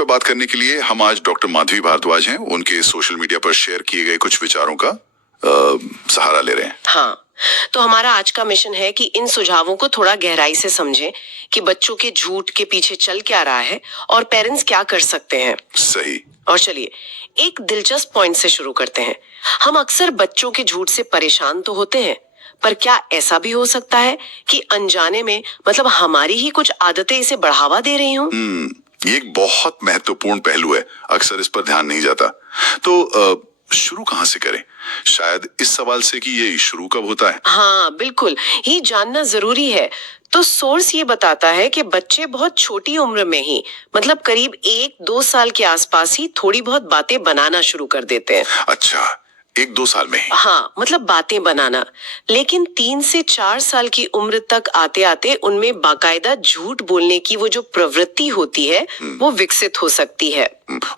पे बात करने के लिए हम आज डॉक्टर माधवी भारद्वाज हैं। उनके सोशल मीडिया पर शेयर किए गए कुछ विचारों का सहारा ले रहे हैं। हाँ, तो हमारा आज का मिशन है कि इन सुझावों को थोड़ा गहराई से समझें कि बच्चों के झूठ के पीछे चल क्या रहा है और पेरेंट्स क्या कर सकते हैं। सही। और चलिए एक दिलचस्प पॉइंट से शुरू करते हैं। हम अक्सर बच्चों के झूठ से परेशान तो होते हैं, पर क्या ऐसा भी हो सकता है कि अनजाने में मतलब हमारी ही कुछ आदतें इसे बढ़ावा दे रही हों? ये एक बहुत महत्वपूर्ण पहलू है, अक्सर इस पर ध्यान नहीं जाता। तो शुरू कहाँ से करें? शायद इस सवाल से कि ये शुरू कब होता है। हाँ बिल्कुल, ये जानना जरूरी है। तो सोर्स ये बताता है कि बच्चे बहुत छोटी उम्र में ही मतलब करीब 1-2 साल के आसपास ही थोड़ी बहुत बातें बनाना शुरू कर देते हैं। अच्छा, 1-2 साल में ही? हाँ, मतलब बातें बनाना। लेकिन 3 से 4 साल की उम्र तक आते आते उनमें बाकायदा झूठ बोलने की वो जो प्रवृत्ति होती है वो विकसित हो सकती है।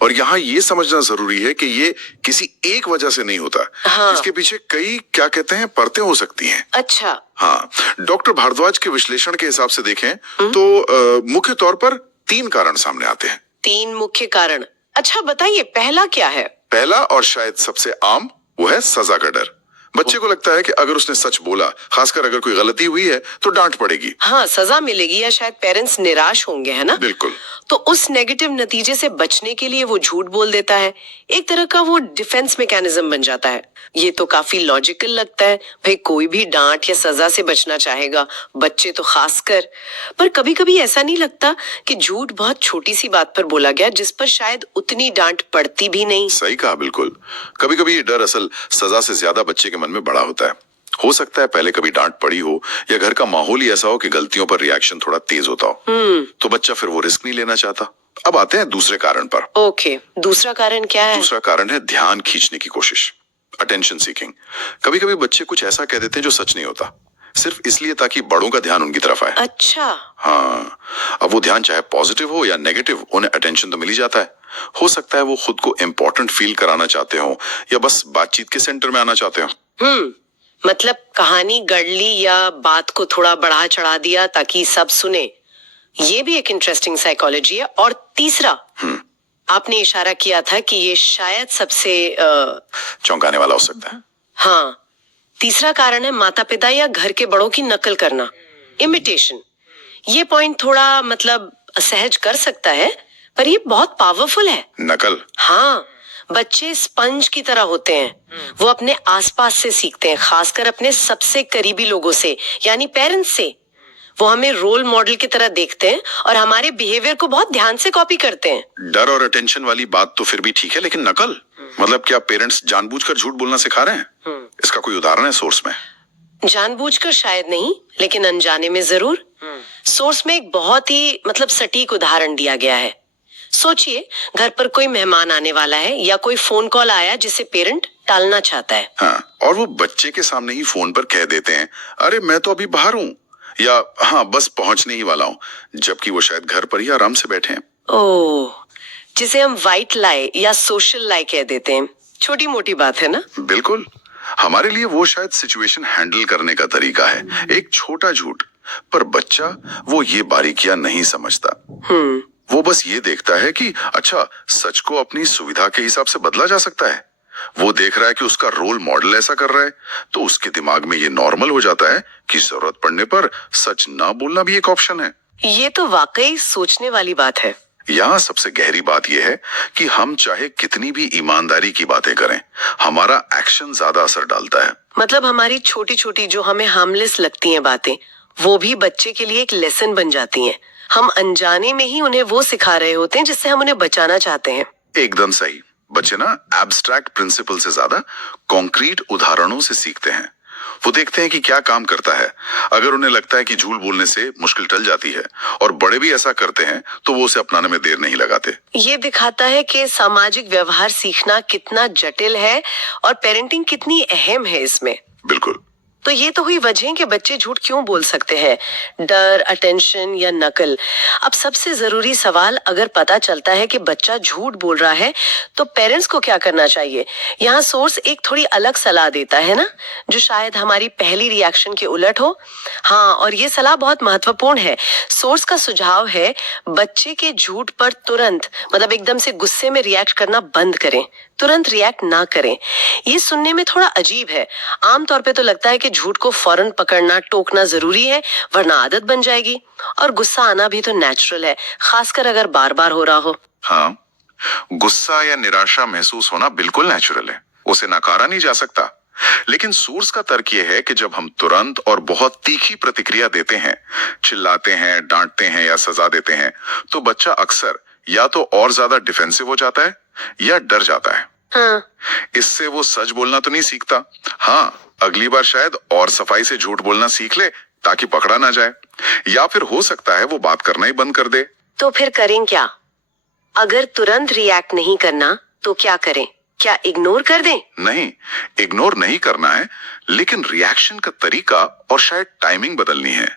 और यहाँ ये समझना जरूरी है कि ये किसी एक वजह से नहीं होता। हाँ। इसके पीछे कई क्या कहते हैं परतें हो सकती हैं। अच्छा। हाँ, डॉक्टर भारद्वाज के विश्लेषण के हिसाब से देखें तो मुख्य तौर पर 3 कारण सामने आते हैं। 3 मुख्य कारण? अच्छा बताइए, पहला क्या है? पहला और शायद सबसे आम वो है सजा का डर। बच्चे को लगता है कि अगर उसने सच बोला, खासकर अगर कोई गलती हुई है, तो डांट पड़ेगी। हाँ, सजा मिलेगी या शायद पेरेंट्स निराश होंगे, है ना? बिल्कुल। तो उस नेगेटिव नतीजे से बचने के लिए वो झूठ बोल देता है। एक तरह का वो डिफेंस मैकेनिज्म बन जाता है। ये तो काफी लॉजिकल लगता है। भाई कोई भी डांट या सजा से बचना चाहेगा, बच्चे तो खासकर। पर कभी कभी ऐसा नहीं लगता कि झूठ बहुत छोटी सी बात पर बोला गया जिस पर शायद उतनी डांट पड़ती भी नहीं? सही कहा, बिल्कुल। कभी कभी ये डर असल सजा से ज्यादा बच्चे के मन में बड़ा होता है। हो सकता है पहले कभी डांट पड़ी हो या घर का माहौल ही ऐसा हो कि गलतियों पर रिएक्शन थोड़ा तेज होता हो। तो बच्चा फिर वो रिस्क नहीं लेना चाहता। अब आते हैं दूसरे कारण पर। ओके, दूसरा कारण क्या है? दूसरा कारण है ध्यान खींचने की कोशिश, अटेंशन सीकिंग। कभी कभी बच्चे कुछ ऐसा कह देते हैं जो सच नहीं होता, सिर्फ इसलिए ताकि बड़ों का ध्यान उनकी तरफ आए। अच्छा। हाँ, अब वो ध्यान चाहे पॉजिटिव हो या नेगेटिव, उन्हें अटेंशन तो मिल ही जाता है। हो सकता है वो खुद को इम्पोर्टेंट फील कराना चाहते हो या बस बातचीत के सेंटर में आना चाहते हो। मतलब कहानी गढ़ ली या बात को थोड़ा बढ़ा चढ़ा दिया ताकि सब सुने। ये भी एक इंटरेस्टिंग साइकोलॉजी है। और तीसरा, आपने इशारा किया था कि ये शायद सबसे चौंकाने वाला हो सकता है। हाँ, तीसरा कारण है माता पिता या घर के बड़ों की नकल करना, इमिटेशन। ये पॉइंट थोड़ा मतलब असहज कर सकता है, पर ये बहुत पावरफुल है। नकल? हाँ, बच्चे स्पंज की तरह होते हैं। वो अपने आसपास से सीखते हैं, खासकर अपने सबसे करीबी लोगों से यानी पेरेंट्स से। वो हमें रोल मॉडल की तरह देखते हैं और हमारे बिहेवियर को बहुत ध्यान से कॉपी करते हैं। डर और अटेंशन वाली बात तो फिर भी ठीक है, लेकिन नकल मतलब क्या पेरेंट्स जानबूझकर झूठ बोलना सिखा रहे हैं? इसका कोई उदाहरण है सोर्स में? जानबूझकर शायद नहीं, लेकिन अनजाने में जरूर। सोर्स में एक बहुत ही मतलब सटीक उदाहरण दिया गया है। सोचिए, घर पर कोई मेहमान आने वाला है या कोई फोन कॉल आया जिसे पेरेंट टालना चाहता है। हाँ, और वो बच्चे के सामने ही फोन पर कह देते हैं, अरे मैं तो अभी बाहर हूँ, या हाँ बस पहुंचने ही वाला हूँ, जबकि वो शायद घर पर ही आराम से बैठे हैं। ओह, जिसे हम व्हाइट लाई या सोशल लाई कह देते हैं। छोटी मोटी बात है ना? बिल्कुल। हमारे लिए वो शायद सिचुएशन हैंडल करने का तरीका है, एक छोटा झूठ। पर बच्चा वो ये बारीकियां नहीं समझता। वो बस ये देखता है कि अच्छा, सच को अपनी सुविधा के हिसाब से बदला जा सकता है। वो देख रहा है कि उसका रोल मॉडल ऐसा कर रहा है, तो उसके दिमाग में ये नॉर्मल हो जाता है कि जरूरत पड़ने पर सच ना बोलना भी एक ऑप्शन है। ये तो वाकई सोचने वाली बात है। यहाँ सबसे गहरी बात यह है कि हम चाहे कितनी भी ईमानदारी की बातें करें, हमारा एक्शन ज्यादा असर डालता है। मतलब हमारी छोटी छोटी जो हमें हार्मलेस लगती हैं बातें, वो भी बच्चे के लिए एक लेसन बन जाती हैं। हम अनजाने में ही उन्हें वो सिखा रहे होते हैं जिससे हम उन्हें बचाना चाहते हैं। एकदम सही। बच्चे ना एब्स्ट्रैक्ट प्रिंसिपल से ज्यादा कॉन्क्रीट उदाहरणों से सीखते हैं। वो देखते हैं कि क्या काम करता है। अगर उन्हें लगता है कि झूठ बोलने से मुश्किल टल जाती है और बड़े भी ऐसा करते हैं, तो वो उसे अपनाने में देर नहीं लगाते। ये दिखाता है कि सामाजिक व्यवहार सीखना कितना जटिल है और पेरेंटिंग कितनी अहम है इसमें। बिल्कुल। तो ये तो हुई वजह कि बच्चे झूठ क्यों बोल सकते हैं, डर, अटेंशन या नकल। अब सबसे जरूरी सवाल, अगर पता चलता है कि बच्चा झूठ बोल रहा है तो पेरेंट्स को क्या करना चाहिए? यहाँ सोर्स एक थोड़ी अलग सलाह देता है ना, जो शायद हमारी पहली रिएक्शन के उलट हो। हाँ, और ये सलाह बहुत महत्वपूर्ण है। सोर्स का सुझाव है बच्चे के झूठ पर तुरंत, मतलब एकदम से गुस्से में रिएक्ट करना बंद करें, तुरंत रिएक्ट ना करें। ये सुनने में थोड़ा अजीब है। आमतौर पे तो लगता है कि झूठ को फौरन पकड़ना, टोकना जरूरी है, वरना आदत बन जाएगी। और गुस्सा आना भी तो नेचुरल है, खासकर अगर बार बार हो रहा हो। हाँ, गुस्सा या निराशा महसूस होना बिल्कुल नेचुरल है, उसे नकारा नहीं जा सकता। लेकिन सोर्स का तर्क यह है कि जब हम तुरंत और बहुत तीखी प्रतिक्रिया देते हैं, चिल्लाते हैं, डांटते हैं या सजा देते हैं, तो बच्चा अक्सर या तो और ज्यादा डिफेंसिव हो जाता है या डर जाता है। हाँ, इससे वो सच बोलना तो नहीं सीखता। हाँ, अगली बार शायद और सफाई से झूठ बोलना सीख ले ताकि पकड़ा ना जाए, या फिर हो सकता है वो बात करना ही बंद कर दे। तो फिर करें क्या? अगर तुरंत रिएक्ट नहीं करना तो क्या करें? क्या इग्नोर कर दें? नहीं, इग्नोर नहीं करना है, लेकिन रिएक्शन का तरीका और शायद टाइमिंग बदलनी है।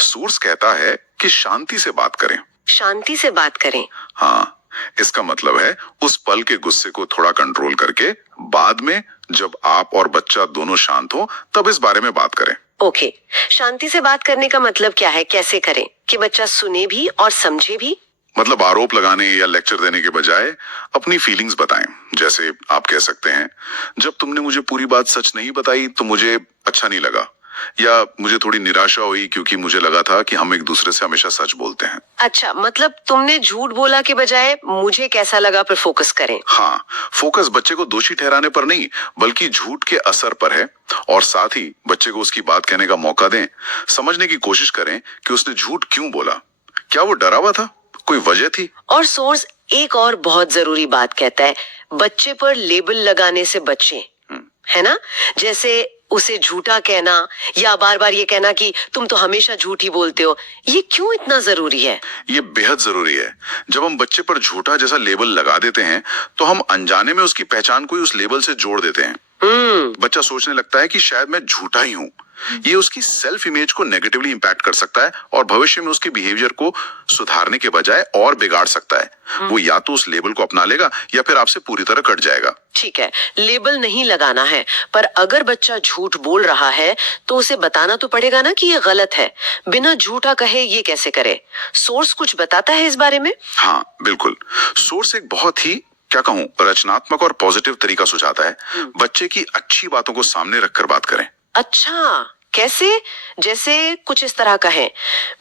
सोर्स कहता है कि शांति से बात करें। शांति से बात करें? हाँ, इसका मतलब है उस पल के गुस्से को थोड़ा कंट्रोल करके बाद में जब आप और बच्चा दोनों शांत हो तब इस बारे में बात करें। ओके, शांति से बात करने का मतलब क्या है? कैसे करें कि बच्चा सुने भी और समझे भी? मतलब आरोप लगाने या लेक्चर देने के बजाय अपनी फीलिंग्स बताएं। जैसे आप कह सकते हैं, जब तुमने मुझे पूरी बात सच नहीं बताई तो मुझे अच्छा नहीं लगा, या मुझे थोड़ी निराशा हुई क्योंकि मुझे लगा था कि हम एक दूसरे से हमेशा सच बोलते हैं। अच्छा, मतलब तुमने झूठ बोला के बजाय मुझे कैसा लगा पर फोकस करें। हाँ, फोकस बच्चे को दोषी ठहराने पर नहीं बल्कि झूठ के असर पर है, और साथ ही बच्चे को उसकी बात कहने का मौका दें। समझने की कोशिश करें कि उसने झूठ क्यों बोला, क्या वो डरा हुआ था, कोई वजह थी। और सोर्स एक और बहुत जरूरी बात कहता है, बच्चे पर लेबल लगाने से बचें, है ना? जैसे उसे झूठा कहना या बार बार ये कहना कि तुम तो हमेशा झूठ ही बोलते हो। ये क्यों इतना जरूरी है? ये बेहद जरूरी है। जब हम बच्चे पर झूठा जैसा लेबल लगा देते हैं तो हम अनजाने में उसकी पहचान को उस लेबल से जोड़ देते हैं। बच्चा सोचने लगता है कि शायद मैं झूठा ही हूँ। ये उसकी सेल्फ इमेज को नेगेटिवली इंपैक्ट कर सकता है और भविष्य में उसके बिहेवियर को सुधारने के बजाय और बिगाड़ सकता है। वो या तो उस लेबल को अपना लेगा या फिर आपसे पूरी तरह कट जाएगा। ठीक है, लेबल नहीं लगाना है, पर अगर बच्चा झूठ बोल रहा है तो उसे बताना तो पड़ेगा ना कि ये गलत है। बिना झूठा कहे ये कैसे करे? सोर्स कुछ बताता है इस बारे में? हाँ, बिल्कुल। सोर्स एक बहुत ही, क्या कहूँ, रचनात्मक और पॉजिटिव तरीका सुझाता है। बच्चे की अच्छी बातों को सामने रखकर बात करें। अच्छा, कैसे? जैसे कुछ इस तरह कहें,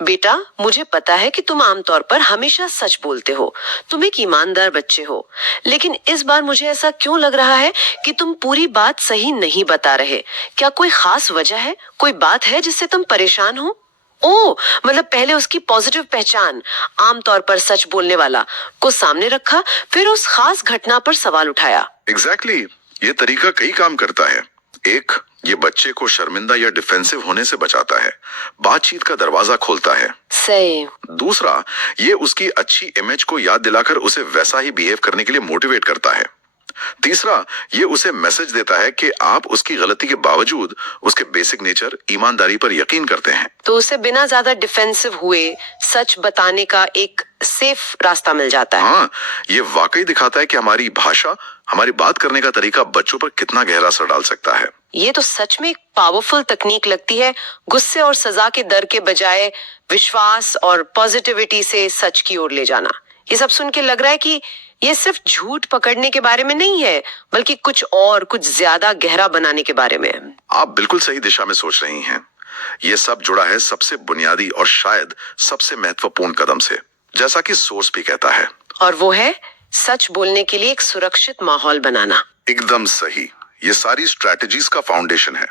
बेटा मुझे पता है कि तुम आमतौर पर हमेशा सच बोलते हो, तुम एक ईमानदार बच्चे हो, लेकिन इस बार मुझे ऐसा क्यों लग रहा है कि तुम पूरी बात सही नहीं बता रहे। क्या कोई खास वजह है, कोई बात है जिससे तुम परेशान हो? ओ, मतलब पहले उसकी पॉजिटिव पहचान, आमतौर पर सच बोलने वाला, को सामने रखा, फिर उस खास घटना पर सवाल उठाया। एग्जैक्टली, ये तरीका कई काम करता है। एक, ये बच्चे को शर्मिंदा या डिफेंसिव होने से बचाता है, बातचीत का दरवाजा खोलता है। सही। दूसरा, ये उसकी अच्छी इमेज को याद दिलाकर उसे वैसा ही बिहेव करने के लिए मोटिवेट करता है। तीसरा, ये उसे मैसेज देता है कि आप उसकी गलती के बावजूद उसके बेसिक नेचर, ईमानदारी पर यकीन करते हैं। तो उसे बिना ज्यादा डिफेंसिव हुए सच बताने का एक सेफ रास्ता मिल जाता है। हाँ, ये वाकई दिखाता है कि हमारी भाषा, हमारी बात करने का तरीका बच्चों पर कितना गहरा असर डाल सकता है। ये तो सच में एक पावरफुल तकनीक लगती है, गुस्से और सजा के डर के बजाय विश्वास और पॉजिटिविटी से सच की ओर ले जाना। ये सब सुन के लग रहा है कि ये सिर्फ झूठ पकड़ने के बारे में नहीं है, बल्कि कुछ और, कुछ ज्यादा गहरा बनाने के बारे में है। आप बिल्कुल सही दिशा में सोच रही हैं। ये सब जुड़ा है सबसे बुनियादी और शायद सबसे महत्वपूर्ण कदम से, जैसा कि सोर्स भी कहता है। और वो है सच बोलने के लिए एक सुरक्षित माहौल बनाना। एकदम सही। ये सारी स्ट्रैटेजीज का फाउंडेशन है।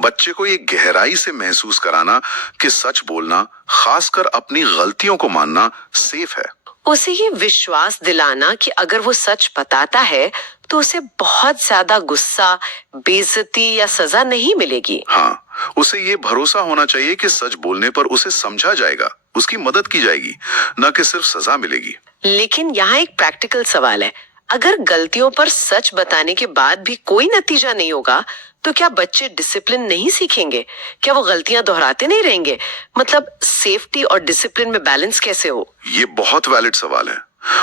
बच्चे को ये गहराई से महसूस कराना कि सच बोलना, खासकर अपनी गलतियों को मानना, सेफ है। उसे ये विश्वास दिलाना कि अगर वो सच बताता है तो उसे बहुत ज्यादा गुस्सा, बेइज्जती या सजा नहीं मिलेगी। हाँ, उसे ये भरोसा होना चाहिए कि सच बोलने पर उसे समझा जाएगा, उसकी मदद की जाएगी, न कि सिर्फ सजा मिलेगी। लेकिन यहाँ एक प्रैक्टिकल सवाल है, अगर गलतियों पर सच बताने के बाद भी कोई नतीजा नहीं होगा तो क्या बच्चे डिसिप्लिन नहीं सीखेंगे? क्या वो गलतियां दोहराते नहीं रहेंगे? मतलब सेफ्टी और डिसिप्लिन में बैलेंस कैसे हो? ये बहुत वैलिड सवाल है।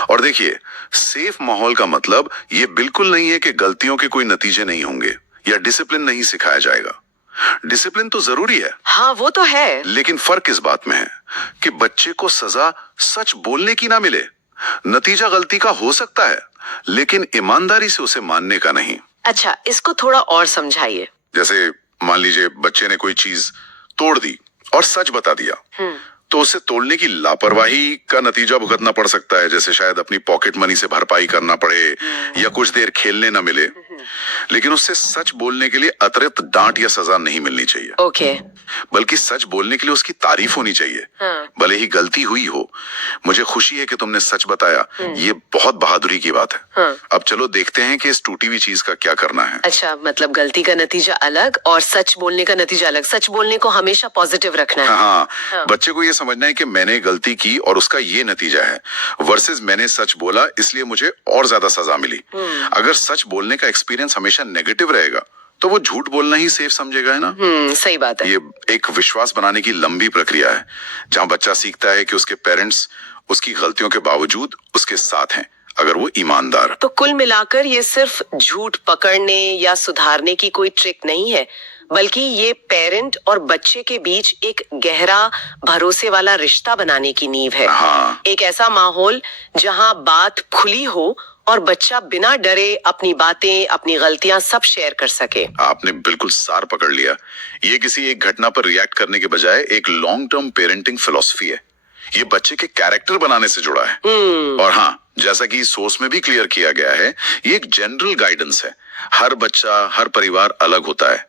और देखिए, सेफ माहौल का मतलब ये बिल्कुल नहीं है कि गलतियों के कोई नतीजे नहीं होंगे या डिसिप्लिन नहीं सिखाया जाएगा। डिसिप्लिन तो जरूरी है, हाँ वो तो है। लेकिन फर्क इस बात में है कि बच्चे को सजा सच बोलने की ना मिले। नतीजा गलती का हो सकता है, लेकिन ईमानदारी से उसे मानने का नहीं। अच्छा, इसको थोड़ा और समझाइए। जैसे मान लीजिए बच्चे ने कोई चीज तोड़ दी और सच बता दिया, तो उसे तोड़ने की लापरवाही का नतीजा भुगतना पड़ सकता है, जैसे शायद अपनी पॉकेट मनी से भरपाई करना पड़े या कुछ देर खेलने न मिले। लेकिन उससे सच बोलने के लिए अतिरिक्त डांट या सजा नहीं मिलनी चाहिए। ओके। बल्कि सच बोलने के लिए उसकी तारीफ होनी चाहिए। हाँ। भले ही गलती हुई हो, मुझे खुशी है कि तुमने सच बताया, ये बहुत बहादुरी की बात है। हाँ। अब चलो देखते हैं कि इस टूटी हुई चीज का क्या करना है। अच्छा, मतलब गलती का नतीजा अलग और सच बोलने का नतीजा अलग। सच बोलने को हमेशा पॉजिटिव रखना है। हाँ, बच्चे को ये समझना है कि मैंने गलती की और उसका ये नतीजा है, वर्सेस मैंने सच बोला इसलिए मुझे और ज्यादा सजा मिली। अगर सच बोलने का एक्सपीरियंस हमेशा नेगेटिव रहेगा तो वो झूठ बोलना ही सेफ समझेगा, है ना? सही बात है। ये एक विश्वास बनाने की लंबी प्रक्रिया है, जहाँ बच्चा सीखता है कि उसके पेरेंट्स उसकी गलतियों के बावजूद उसके साथ हैं, अगर वो ईमानदार। तो कुल मिलाकर ये सिर्फ झूठ पकड़ने या सुधारने की कोई ट्रिक नहीं है, बल्कि ये पेरेंट और बच्चे के बीच एक गहरा भरोसे वाला रिश्ता बनाने की नींव है। हाँ। एक ऐसा माहौल जहां बात खुली हो और बच्चा बिना डरे अपनी बातें, अपनी गलतियां सब शेयर कर सके। आपने बिल्कुल सार पकड़ लिया। ये किसी एक घटना पर रिएक्ट करने के बजाय एक लॉन्ग टर्म पेरेंटिंग फिलॉसफी है। ये बच्चे के कैरेक्टर बनाने से जुड़ा है। और हाँ, जैसा कि सोर्स में भी क्लियर किया गया है, ये एक जनरल गाइडेंस है। हर बच्चा, हर परिवार अलग होता है।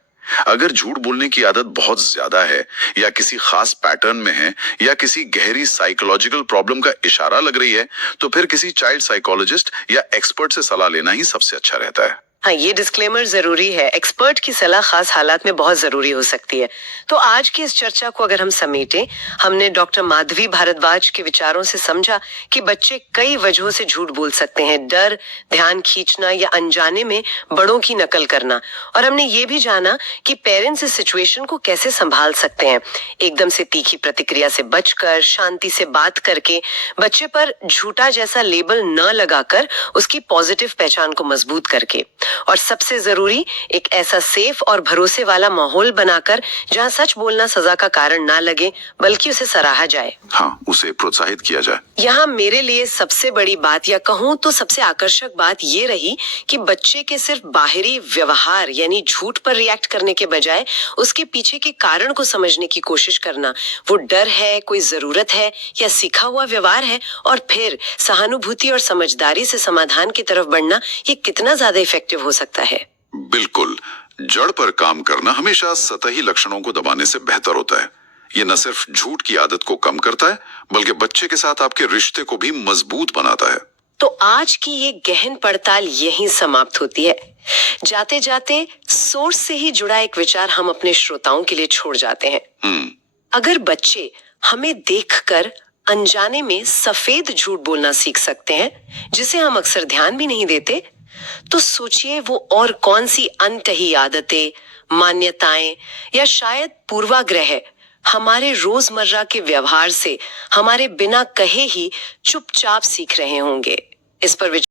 अगर झूठ बोलने की आदत बहुत ज्यादा है या किसी खास पैटर्न में है या किसी गहरी साइकोलॉजिकल प्रॉब्लम का इशारा लग रही है, तो फिर किसी चाइल्ड साइकोलॉजिस्ट या एक्सपर्ट से सलाह लेना ही सबसे अच्छा रहता है। हाँ, ये डिस्क्लेमर जरूरी है। एक्सपर्ट की सलाह खास हालात में बहुत जरूरी हो सकती है। तो आज की इस चर्चा को अगर हम समेटें, हमने डॉक्टर माधवी भारद्वाज के विचारों से समझा कि बच्चे कई वजहों से झूठ बोल सकते हैं। डर, ध्यान खींचना या अनजाने में बड़ों की नकल करना। और हमने ये भी जाना कि पेरेंट्स इस सिचुएशन को कैसे संभाल सकते हैं, एकदम से तीखी प्रतिक्रिया से बचकर, शांति से बात करके, बच्चे पर झूठा जैसा लेबल न लगाकर उसकी पॉजिटिव पहचान को मजबूत करके, और सबसे जरूरी एक ऐसा सेफ और भरोसे वाला माहौल बनाकर जहां सच बोलना सजा का कारण ना लगे बल्कि उसे सराहा जाए। हाँ, उसे प्रोत्साहित किया जाए। यहाँ मेरे लिए सबसे बड़ी बात, या कहूँ तो सबसे आकर्षक बात ये रही कि बच्चे के सिर्फ बाहरी व्यवहार यानी झूठ पर रिएक्ट करने के बजाय उसके पीछे के कारण को समझने की कोशिश करना। वो डर है, कोई जरूरत है या सीखा हुआ व्यवहार है, और फिर सहानुभूति और समझदारी से समाधान की तरफ बढ़ना, ये कितना ज्यादा इफेक्टिव हो सकता है। बिल्कुल, जड़ पर काम करना हमेशा सतही लक्षणों को दबाने से बेहतर होता है। ये न सिर्फ झूठ की आदत को कम करता है, बल्कि बच्चे के साथ आपके रिश्ते को भी मजबूत बनाता है। तो आज की ये गहन पड़ताल यहीं समाप्त होती है। जाते जाते सोर्स से ही जुड़ा एक विचार हम अपने श्रोताओं के लिए छोड़ जाते हैं। अगर बच्चे हमें देखकर अनजाने में सफेद झूठ बोलना सीख सकते हैं, जिसे हम अक्सर ध्यान भी नहीं देते, तो सोचिए वो और कौन सी अनकही आदतें, मान्यताएं या शायद पूर्वाग्रह हमारे रोजमर्रा के व्यवहार से हमारे बिना कहे ही चुपचाप सीख रहे होंगे। इस पर विचार